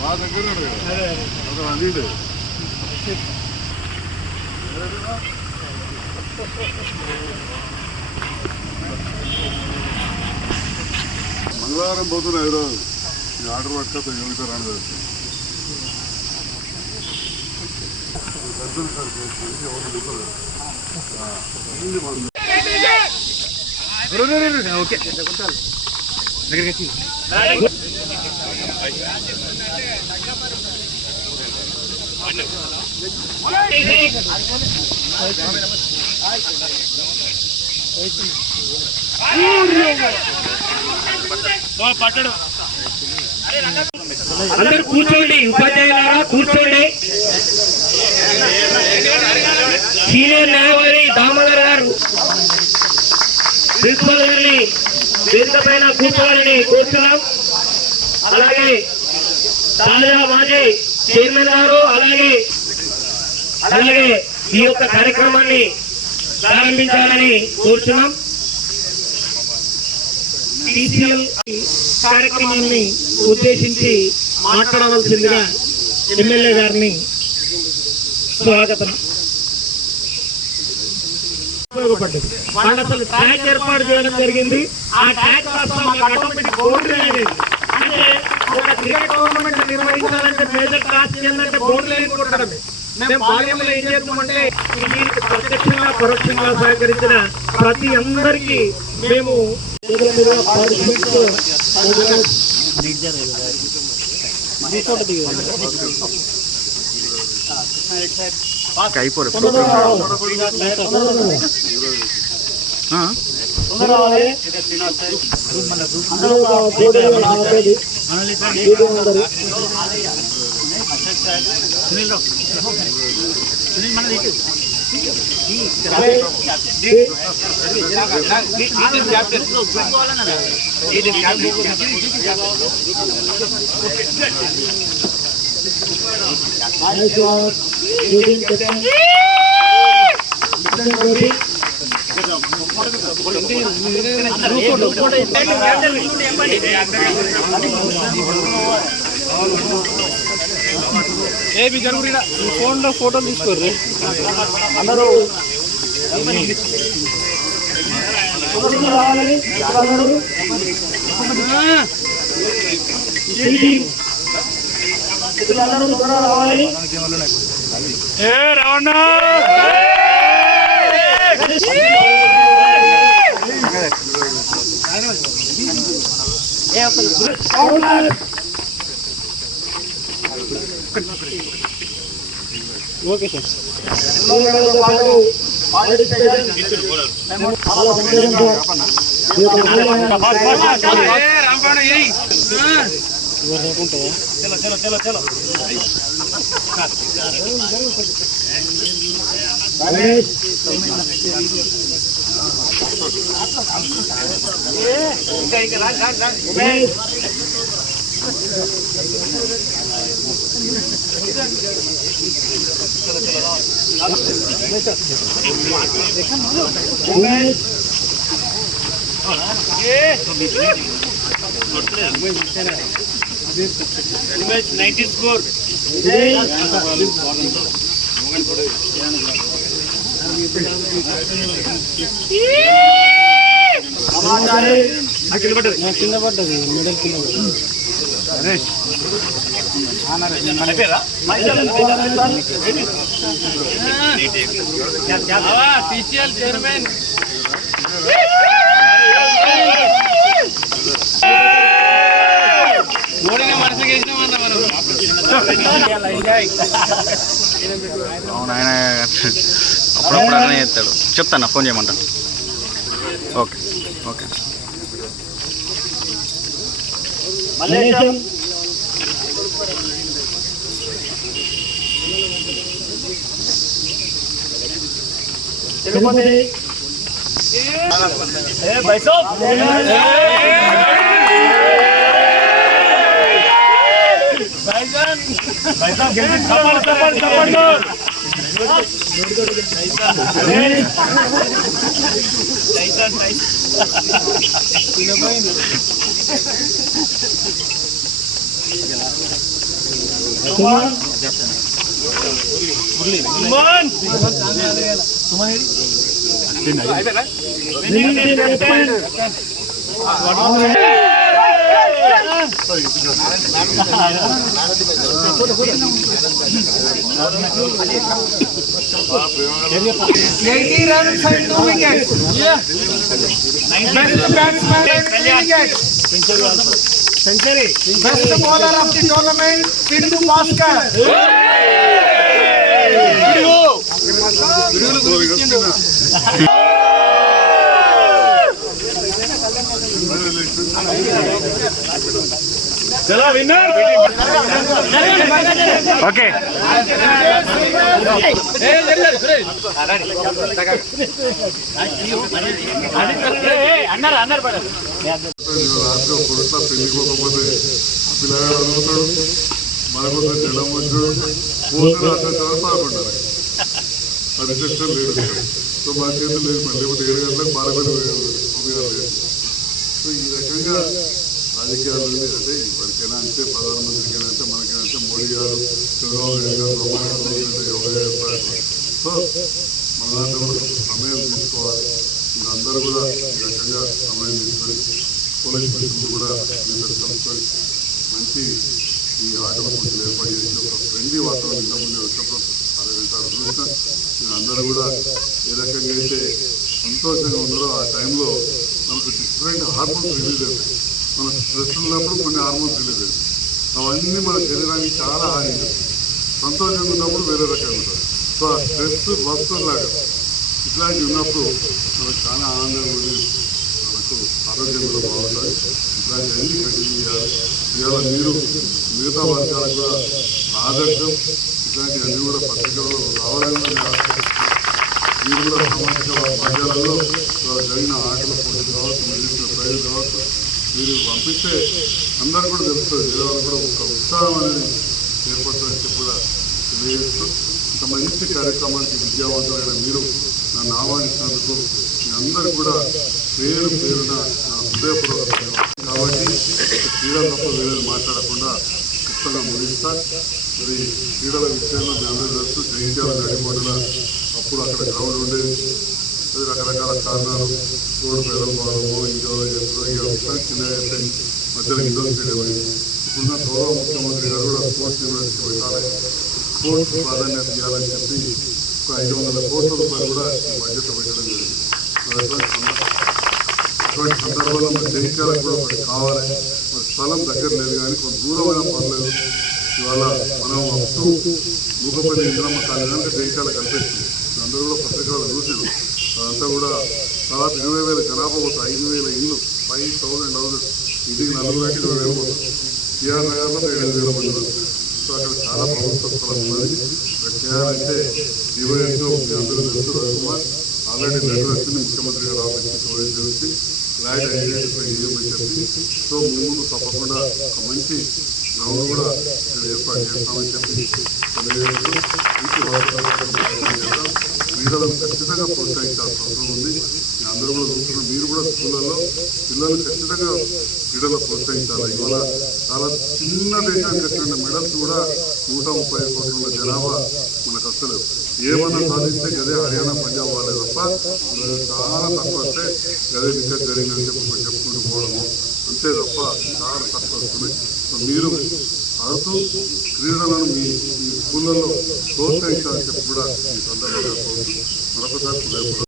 మా దగ్గర అది మంగళవారం పోతున్నా ఈరోజు ఆర్డర్ పట్టుకొస్తా యోగిత రాను ఓకే దగ్గరికి పట్టడు అందరు కూర్చోండి, ఉపాధ్యాయులారా కూర్చోండి. సీనియర్ న్యాయవాది దామోదర్ గారు ప్రిన్సిపల్ గారిని వేదిక పైన కూర్చోవాలని కోరుతున్నాం. అలాగే తాజా మాజీ చైర్మన్ గారు అలాగే ఈ యొక్క కార్యక్రమాన్ని ప్రారంభించాలని కోరుతున్నాం. టీసీఎల్ కార్యక్రమాన్ని ఉద్దేశించి మాట్లాడవలసిందిగా ఎమ్మెల్యే గారిని స్వాగతం. ఉపయోగపడ్డది వాళ్ళు అసలు ట్యాక్ ఏర్పాటు చేయడం జరిగింది. ఆ ట్యాక్ కోసం బోర్డు లేదు. అంటే ఒక క్రికెట్ టోర్నమెంట్ నిర్వహించాలంటే మేజర్ టాస్క్ ఏంటంటే బోర్డు లైన్ కొట్టడమే. మేము బాల్యంలో ఏం చేస్తామంటే దీనికి ప్రత్యక్షంగా పరోక్షంగా సహకరించిన ప్రతి అందరికీ మేము ఏమి జరుగుతుందా ఫోన్లో ఫోటోలు తీసుకోర్రు అందరూ రావణ ఓకే సార్. स्कोर కింద పడ్డది మెడల్ కింద చైర్మన్ అవును ఆయన అప్పుడప్పుడు అలానే చేస్తాడు. చెప్తాను, ఫోన్ చేయమంటాను. Okay okay. Century. Best bowler of the tournament, Pindu Bhaskar. Chalo winner. Okay రాత్రి ఒక కొడుట్ల పెళ్ళిపోకపోతే పిల్లగాడు అనుకుంటాడు మనకొంత జలం వచ్చాడు పోతే అట్లా చదువుకుంటారు అది సెక్షన్ లేదు సో మా చేతులు లేదు మరి లేకపోతే 7 గంటలకు బాలపల్లి లేదు సో ఈ రకంగా రాజకీయాలు అంటే ఎవరికైనా అంటే ప్రధానమంత్రికైనా అంటే మనకైనా అంటే మోడీ గారు చంద్రబాబు నాయుడు గారు బ్రహ్మాండ యోగా చేస్తారు సో మన దాంట్లో కూడా సమయం తీసుకోవాలి అందరూ కూడా ఈ రకంగా సమయం తీసుకొని పోలీస్ మిత్రులు కూడా మీతో కలుసుకొని మంచి ఈ ఆటల పోటీలు ఏర్పాటు చేసి ఒక ఫ్రెండ్లీ వాతావరణం ఇంతకుముందు వచ్చినప్పుడు 6 గంటలు చూసిన మీరు అందరూ కూడా ఏ రకంగా అయితే సంతోషంగా ఉన్నారో ఆ టైంలో మనకు డిఫరెంట్ హార్మోన్స్ రిలీజ్ అవుతాయి మన స్ట్రెస్ ఉన్నప్పుడు కొన్ని హార్మోన్స్ రిలీజ్ అవుతాయి అవన్నీ మన శరీరానికి చాలా హాని సంతోషంగా ఉన్నప్పుడు వేరే రకంగా ఉంటుంది సో ఆ స్ట్రెస్ వస్తువులాగా ఇట్లాంటివి ఉన్నప్పుడు మనకు చాలా ఆనందంగా ఉంది మనకు ఆరోగ్యం కూడా బాగుంటుంది ఇట్లాంటివన్నీ కంటిన్యూ చేయాలి ఇవాళ మీరు మిగతా వర్గాలకు కూడా ఆదర్శం ఇట్లాంటివన్నీ కూడా పత్రికల్లో రావాలని మీరు కూడా సామాజిక మాధ్యమాలలో జరిగిన ఆటల పోటీ కావచ్చు మీరు ప్రైజ్ కావచ్చు మీరు పంపిస్తే అందరూ కూడా తెలుస్తుంది వేరే వాళ్ళు కూడా ఒక ఉత్సాహం అనేది ఏర్పడుతుందని చెప్పి కూడా తెలియజేస్తూ ఇంత మంచి కార్యక్రమానికి విద్యావంతులైన మీరు నన్ను ఆహ్వానించినందుకు మీ అందరూ కూడా పేరు పేరున నా హృదయపూర్వక కాబట్టి క్రీడలు తప్ప వేరేది మాట్లాడకుండా ఖచ్చితంగా ముగిస్తా మరి క్రీడల విషయంలో మీ అందరూ తెలుసు జగిత్యాల నడిపోటున అప్పుడు అక్కడ గ్రౌండ్ ఉండేది అది రకరకాల కారణాలు రోడ్డు పెదలపోవడము ఇంకో చిన్న మధ్యలో ఇండోర్ స్టేడియం అయింది ఇప్పుడున్న గౌరవ ముఖ్యమంత్రి గారు కూడా స్పోర్ట్స్ యూనివర్సిటీ పెట్టాలి స్పోర్ట్స్ ప్రాధాన్యత ఇవ్వాలని చెప్పి ఒక 500 కోట్ల రూపాయలు కూడా ఈ బడ్జెట్లో పెట్టడం జరిగింది అటువంటి సందర్భంలో మరి జగిత్యాలకు కూడా ఒకటి కావాలి మరి స్థలం దగ్గర లేదు కానీ కొంత దూరమైన పర్లేదు ఇవాళ మనం అప్పుడు మూకపల్లి ఇంద్రమ్మ కాలేజ్ కనుక జగిత్యాల కల్పిస్తుంది అందరూ కూడా పత్రికలు చూసారు అదంతా కూడా తర్వాత 20,000 జనాభా పోతుంది 5,000 ఇల్లు 5,000 హౌసెస్ ఇంటికి 4 20,000 పోతుంది టీఆర్ నగర్లో 7,000 మంది సో అక్కడ చాలా ప్రభుత్వ స్థలం ఉన్నది ఇక్కడ చేయాలంటే డివైఎస్లో మీ అందరూ తెలుసు రవికుమార్ ఆల్రెడీ లెటర్ వచ్చింది ముఖ్యమంత్రి గారు ఆఫీస్కి తెలిసి ల్యాండ్ ఐడెంటిఫై చేయమని చెప్పి సో ముందు తప్పకుండా ఒక మంచి గ్రౌండ్ కూడా ఇక్కడ ఏర్పాటు చేస్తామని చెప్పి తెలియజేస్తూ మంచి వాతావరణం క్రీడలను ఖచ్చితంగా ప్రోత్సహించాల్సిన అవసరం ఉంది మీ అందరూ కూడా చూస్తున్న మీరు కూడా స్కూళ్ళల్లో పిల్లలు ఖచ్చితంగా క్రీడలు ప్రోత్సహించాలి ఇవాళ చాలా చిన్న దేశానికి వచ్చిన మెడల్స్ కూడా 130 కోట్ల జనాభా మనకు వస్తలేవు ఏమన్నా సాధిస్తే గదే హర్యానా పంజాబ్ వాళ్ళే తప్ప చాలా తక్కువ వస్తే గదే నిజం జరిగిందని చెప్పుకుంటూ పోవడము అంతే తప్ప చాలా తక్కువ వస్తుంది సో మీరు ఆడుతూ క్రీడలను మీ స్కూళ్ళల్లో ప్రోత్సహించాలని చెప్పి కూడా ఈ సందర్భంగా మరొకసారి